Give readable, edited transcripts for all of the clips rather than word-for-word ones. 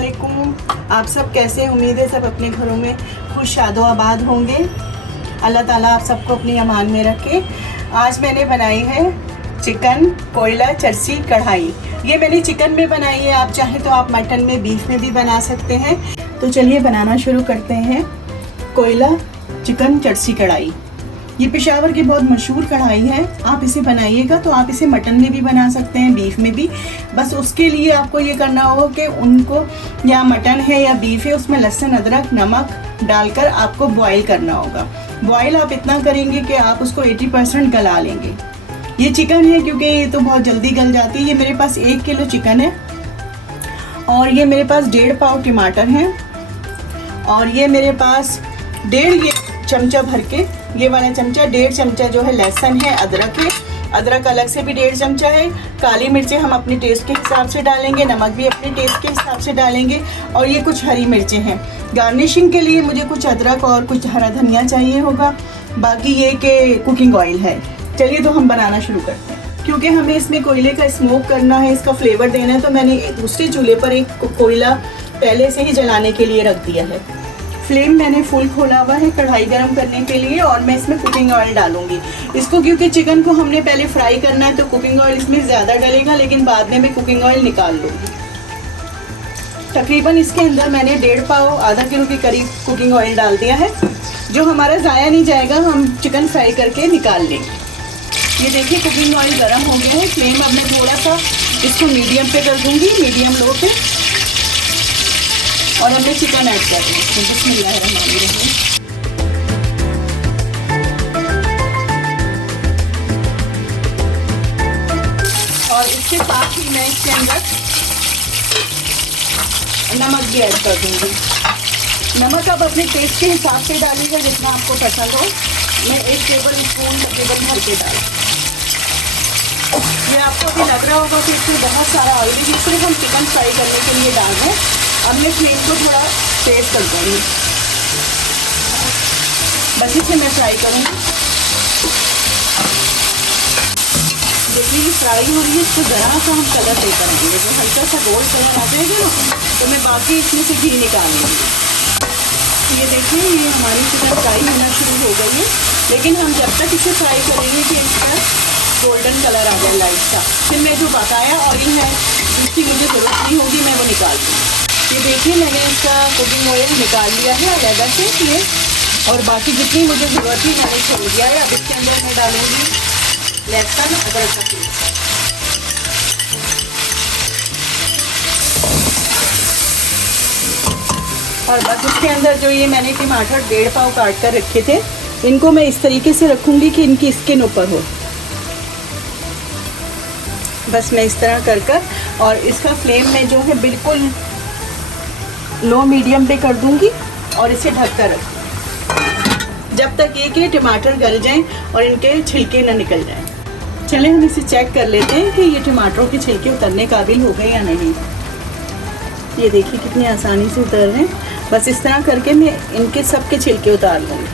वालेकुम। आप सब कैसे हैं? उम्मीद है सब अपने घरों में खुश शादो आबाद होंगे। अल्लाह ताला आप सबको अपनी अमान में रखे। आज मैंने बनाई है चिकन कोयला चरसी कढ़ाई। ये मैंने चिकन में बनाई है, आप चाहें तो आप मटन में बीफ में भी बना सकते हैं। तो चलिए बनाना शुरू करते हैं। कोयला चिकन चरसी कढ़ाई, ये पेशावर की बहुत मशहूर कढ़ाई है। आप इसे बनाइएगा तो आप इसे मटन में भी बना सकते हैं, बीफ में भी। बस उसके लिए आपको ये करना होगा कि उनको या मटन है या बीफ है, उसमें लहसुन अदरक नमक डालकर आपको बॉईल करना होगा। बॉईल आप इतना करेंगे कि आप उसको 80% गला लेंगे। ये चिकन है क्योंकि ये तो बहुत जल्दी गल जाती है। ये मेरे पास 1 किलो चिकन है और ये मेरे पास 1.5 पाव टमाटर हैं और ये मेरे पास 1.5 चमचा भर के, ये वाला चमचा 1.5 चमचा जो है लहसुन है, अदरक है। अदरक अलग से भी 1.5 चमचा है। काली मिर्चें हम अपने टेस्ट के हिसाब से डालेंगे, नमक भी अपने टेस्ट के हिसाब से डालेंगे। और ये कुछ हरी मिर्चें हैं। गार्निशिंग के लिए मुझे कुछ अदरक और कुछ हरा धनिया चाहिए होगा। बाकी ये कि कुकिंग ऑयल है। चलिए तो हम बनाना शुरू करते हैं। क्योंकि हमें इसमें कोयले का स्मोक करना है, इसका फ्लेवर देना है, तो मैंने दूसरे चूल्हे पर एक कोयला पहले से ही जलाने के लिए रख दिया है। फ्लेम मैंने फुल खोला हुआ है कढ़ाई गरम करने के लिए और मैं इसमें कुकिंग ऑयल डालूंगी। इसको क्योंकि चिकन को हमने पहले फ्राई करना है तो कुकिंग ऑयल इसमें ज़्यादा डलेगा, लेकिन बाद में मैं कुकिंग ऑयल निकाल लूँगी। तकरीबन इसके अंदर मैंने 1.5 पाव आधा किलो के करीब कुकिंग ऑयल डाल दिया है, जो हमारा ज़ाया नहीं जाएगा, हम चिकन फ्राई करके निकाल लेंगे। ये देखिए कुकिंग ऑयल गर्म हो गया है। फ्लेम अब मैं थोड़ा सा इसको मीडियम पे कर दूँगी, मीडियम लो पे। और अब मैं चिकन ऐड कर दूँ इसमें। बिस्मिल्लाहिर्रहमानिर्रहीम। और इसके साथ ही मैं इसके अंदर नमक भी ऐड कर दूँगी। नमक आप अपने टेस्ट के हिसाब से डालिएगा, जितना आपको पसंद हो। मैं 1 टेबल स्पून तकरीबन भर के डाल। ये आपको अभी लग रहा होगा कि इसमें बहुत सारा ऑयल है, सिर्फ हम चिकन फ्राई करने के लिए डाल रहे हैं। अब मैं फ्लेम को थोड़ा तेज कर दूँगी, बस इसे मैं फ्राई करूँगी। देखिए ये फ्राई हो रही है, इसको ज़रा सा हम कलर दे करेंगे। जब हल्का सा गोल्ड कलर आ जाएगा ना तो मैं बाकी इसमें से घी निकाल लूँगी। ये देखिए ये हमारी चिकन फ्राई होना शुरू हो गई है, लेकिन हम जब तक इसे फ्राई करेंगे कि इसका गोल्डन कलर आ जाए लाइट सा। फिर मैं जो बकाया ऑयल है जिसकी मुझे ज़रूरत नहीं होगी मैं वो निकाल दूँगी। ये देखिए मैंने इसका कुकिंग ऑयल निकाल लिया है अलग से ये, और बाकी जितनी मुझे ज़रूरत थी मैंने छोड़ दिया है। अब इसके अंदर मैं डालूँगी लहसुन अदरक का पेस्ट। और बस इसके अंदर जो ये मैंने टमाटर 1.5 पाव काट कर रखे थे, इनको मैं इस तरीके से रखूँगी कि इनकी स्किन ऊपर हो। बस मैं इस तरह कर और इसका फ्लेम में जो है बिल्कुल लो मीडियम पे कर दूंगी और इसे ढक कर रखूँगी जब तक ये कि टमाटर गल जाएं और इनके छिलके ना निकल जाएं। चलें हम इसे चेक कर लेते हैं कि ये टमाटरों के छिलके उतरने काबिल हो गए या नहीं। ये देखिए कितनी आसानी से उतर रहे हैं। बस इस तरह करके मैं इनके सब के छिलके उतार लूँगी।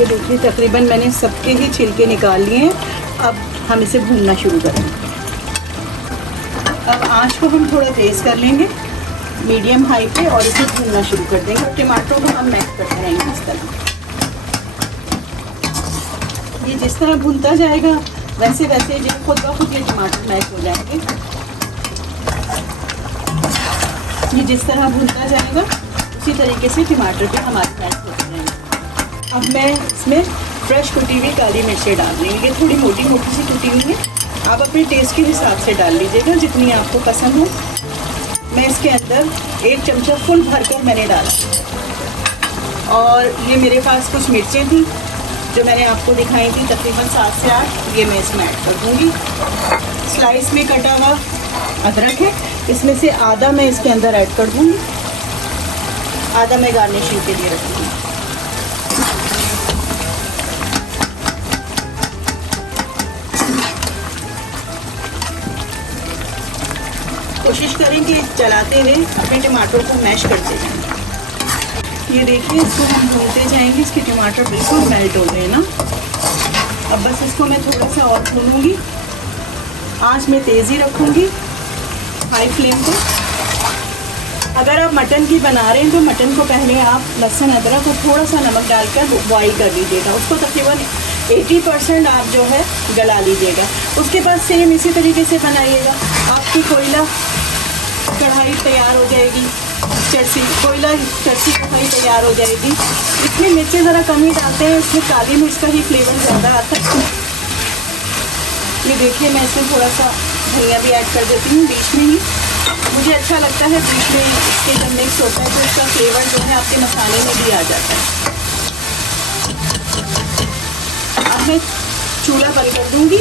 ये देखिए तकरीबन मैंने सबके ही छिलके निकाल लिए हैं। अब हम इसे भूनना शुरू करेंगे। अब आंच को हम थोड़ा तेज़ कर लेंगे मीडियम हाई पे और इसे भूनना शुरू कर देंगे। और टमाटरों को हम मैश करते रहेंगे इस तरह। ये जिस तरह भूनता जाएगा वैसे वैसे जो खुद ब खुद ये टमाटर मैश हो जाएंगे। ये जिस तरह भूनता जाएगा उसी तरीके से टमाटर भी हमारे मैश होते रहेंगे। अब मैं इसमें फ्रेश कुटी हुई काली मिर्चें डाल देंगे। थोड़ी मोटी मोटी सी कुटी हुई है, आप अपने टेस्ट के हिसाब से डाल लीजिएगा जितनी आपको पसंद हो। मैं इसके अंदर 1 चमचा फुल भरकर मैंने डाला। और ये मेरे पास कुछ मिर्चें थी जो मैंने आपको दिखाई थी, तकरीबन 7 से 8, ये मैं इसमें ऐड कर दूँगी। स्लाइस में कटा हुआ अदरक है, इसमें से आधा मैं इसके अंदर ऐड कर दूँगी, आधा मैं गार्निशिंग के लिए रखूँगी। कोशिश करें कि चलाते हुए अपने टमाटर को मैश करते जाएं। ये देखिए इसको हम भूनते जाएंगे, इसके टमाटर बिल्कुल मेल्ट हो गए ना। अब बस इसको मैं थोड़ा सा और भूनूंगी, आंच में तेज़ी रखूंगी हाई फ्लेम पे। अगर आप मटन की बना रहे हैं तो मटन को पहले आप लहसुन अदरक और थोड़ा सा नमक डालकर बॉईल कर लीजिएगा। उसको तकरीबन 80% आप जो है गला लीजिएगा। उसके बाद सेम इसी तरीके से बनाइएगा। आपकी कोयला कढ़ाई तैयार हो जाएगी, कोयला चरसी कढ़ाई तैयार हो जाएगी। इसमें मिर्चें ज़रा कम ही डालते हैं, इसमें काली मिर्च का ही फ्लेवर ज़्यादा आता है। ये देखिए, मैं इसमें थोड़ा सा धनिया भी ऐड कर देती हूँ बीच में ही। मुझे अच्छा लगता है बीच में इसके जब मिक्स होता है तो इसका फ्लेवर जो है आपके मसाले में भी आ जाता है। अब मैं चूल्हा बंद कर दूँगी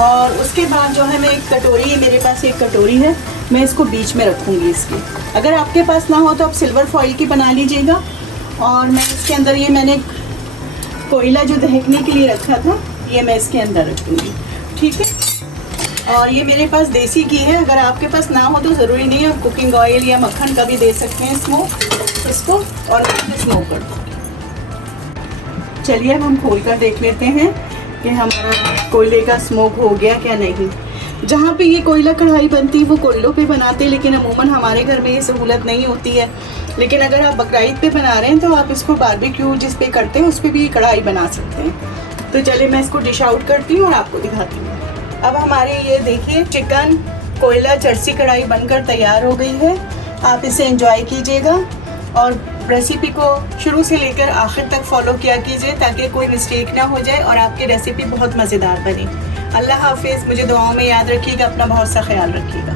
और उसके बाद जो है मैं एक कटोरी, मेरे पास एक कटोरी है, मैं इसको बीच में रखूँगी इसकी। अगर आपके पास ना हो तो आप सिल्वर फॉइल की बना लीजिएगा। और मैं इसके अंदर ये मैंने कोयला जो दहकने के लिए रखा था, ये मैं इसके अंदर रख दूँगी। ठीक है। और ये मेरे पास देसी घी है, अगर आपके पास ना हो तो ज़रूरी नहीं है, कुकिंग ऑयल या मक्खन का भी दे सकते हैं स्मोक इसको। और मैं स्मोक कर दूँगी। चलिए अब हम खोल कर देख लेते हैं कि हमारा कोयले का स्मोक हो गया क्या नहीं। जहाँ पे ये कोयला कढ़ाई बनती है वो कोयलों पे बनाते हैं, लेकिन अमूमन हमारे घर में ये सहूलत नहीं होती है। लेकिन अगर आप बकरीद पे बना रहे हैं तो आप इसको बारबेक्यू जिस पे करते हैं उस पर भी कढ़ाई बना सकते हैं। तो चलिए मैं इसको डिश आउट करती हूँ और आपको दिखाती हूँ। अब हमारे ये देखिए चिकन कोयला चरसी कढ़ाई बनकर तैयार हो गई है। आप इसे एंजॉय कीजिएगा और रेसिपी को शुरू से लेकर आखिर तक फॉलो किया कीजिए ताकि कोई मिस्टेक ना हो जाए और आपकी रेसिपी बहुत मज़ेदार बने। अल्लाह हाफिज़। मुझे दुआओं में याद रखिएगा, अपना बहुत सा ख्याल रखिएगा।